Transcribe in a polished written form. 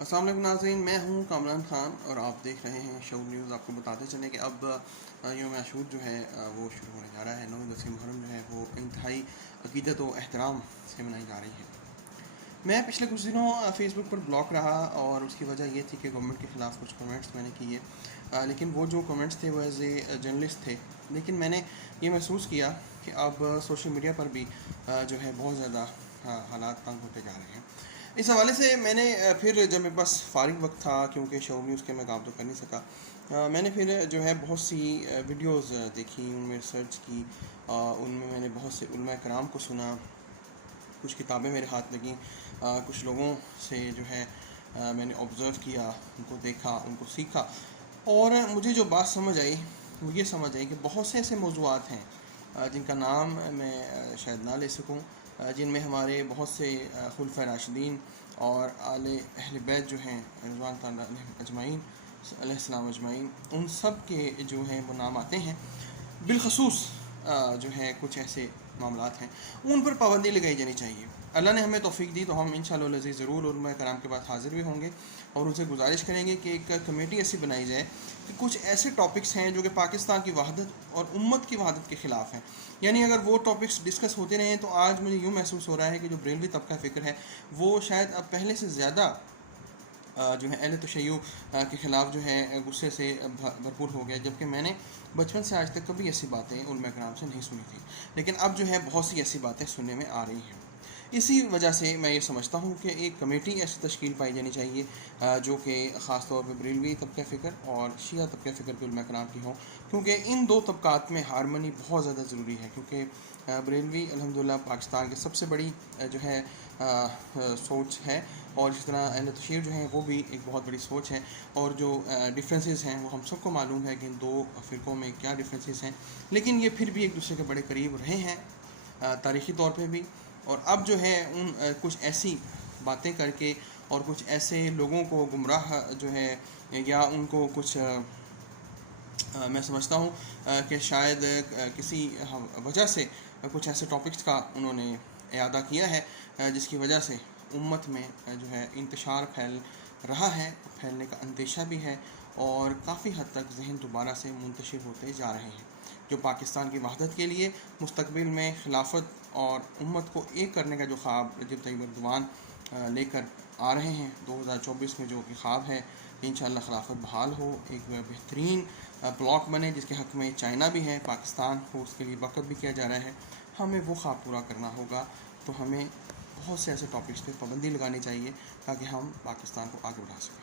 अस्सलाम वालेकुम नाज़रीन, मैं हूँ कामरान ख़ान और आप देख रहे हैं शऊर न्यूज़। आपको बताते चलें कि अब यौम आशूर जो है वो शुरू होने जा रहा है। 9 मुहर्रम जो है वो इंतहाई अक़ीदत व एहतराम से मनाई जा रही है। मैं पिछले कुछ दिनों फ़ेसबुक पर ब्लॉक रहा और उसकी वजह ये थी कि गवर्नमेंट के ख़िलाफ़ कुछ कमेंट्स मैंने किए, लेकिन वो जो कमेंट्स थे वो एज़ ए जर्नलिस्ट थे। लेकिन मैंने ये महसूस किया कि अब सोशल मीडिया पर भी जो है बहुत ज़्यादा हालात तंग होते जा रहे हैं। इस हवाले से मैंने फिर जब मेरे पास फ़ारिग वक्त था, क्योंकि शो न्यूज़ के मैं काम तो कर नहीं सका, मैंने फिर जो है बहुत सी वीडियोज़ देखी, उनमें रिसर्च की, उनमें मैंने बहुत से उलमा कराम को सुना, कुछ किताबें मेरे हाथ लगीं, कुछ लोगों से जो है मैंने ऑब्ज़र्व किया, उनको देखा, उनको सीखा, और मुझे जो बात समझ आई वो ये समझ आई कि बहुत से ऐसे मौज़ूआत हैं जिनका नाम मैं शायद ना ले सकूं, जिनमें हमारे बहुत से खुलफ़ाए राशिदीन और आले अहले बैत जो हैं रिज़वान ताला अजमाइन अलैहिस्सलाम अजमाइन, उन सब के जो हैं वो नाम आते हैं। बिलखसूस जो है कुछ ऐसे मामलात हैं उन पर पाबंदी लगाई जानी चाहिए। अल्लाह ने हमें तौफ़ीक दी तो हम इंशाअल्लाह अज़ीज़ ज़रूर उलमा कराम के पास हाज़िर भी होंगे और उनसे गुजारिश करेंगे कि एक कमेटी ऐसी बनाई जाए कि कुछ ऐसे टॉपिक्स हैं जो कि पाकिस्तान की वहदत और उम्मत की वहदत के ख़िलाफ़ हैं। यानी अगर वो टॉपिक्स डिस्कस होते रहें तो आज मुझे यूँ महसूस हो रहा है कि जो बरेलवी तबका फ़िक्र है वो शायद अब पहले से ज़्यादा जो है अहले तशय्युअ के ख़िलाफ़ जो है गुस्से से भरपूर हो गया, जबकि मैंने बचपन से आज तक कभी ऐसी बातें उलमा कराम से नहीं सुनी थी, लेकिन अब जो है बहुत सी ऐसी बातें सुनने में आ रही हैं। इसी वजह से मैं ये समझता हूँ कि एक कमेटी ऐसी तश्कील पाई जानी चाहिए जो कि ख़ास तौर पर बरेलवी तबका फ़िक्र और शिया तबका फ़िक्र के उलमा कराम की हो, क्योंकि इन दो तबक़ात में हारमनी बहुत ज़्यादा ज़रूरी है। क्योंकि बरेलवी अल्हम्दुलिल्लाह पाकिस्तान की सबसे बड़ी जो है सोच है, और जिस तरह अहले तशय्युअ जो हैं वो भी एक बहुत बड़ी सोच है, और जो डिफरेंसेस हैं वो हम सबको मालूम है कि इन दो फ़िरक़ों में क्या डिफरेंसेस हैं, लेकिन ये फिर भी एक दूसरे के बड़े करीब रहे हैं तारीख़ी तौर पे भी। और अब जो है उन कुछ ऐसी बातें करके और कुछ ऐसे लोगों को गुमराह जो है या उनको कुछ मैं समझता हूँ कि शायद किसी वजह से कुछ ऐसे टॉपिक्स का उन्होंने इयादा किया है जिसकी वजह से उम्मत में जो है इंतशार फैल रहा है, फैलने का अंदेशा भी है, और काफ़ी हद तक जहन दोबारा से मुंतशिर होते जा रहे हैं, जो पाकिस्तान की वहदत के लिए मुस्तकबिल में खिलाफत और उम्मत को एक करने का जो ख्वाब रजब तैयब एर्दोग़ान लेकर आ रहे हैं 2024 में, जो कि ख्वाब है कि इंशाअल्लाह खिलाफत बहाल हो, एक बेहतरीन ब्लॉक बने जिसके हक़ में चाइना भी है, पाकिस्तान को उसके लिए वक़्त भी किया जा रहा है। हमें वो ख्वाब पूरा करना होगा, तो हमें बहुत से ऐसे टॉपिक्स पे पाबंदी लगानी चाहिए ताकि हम पाकिस्तान को आगे बढ़ा सकें।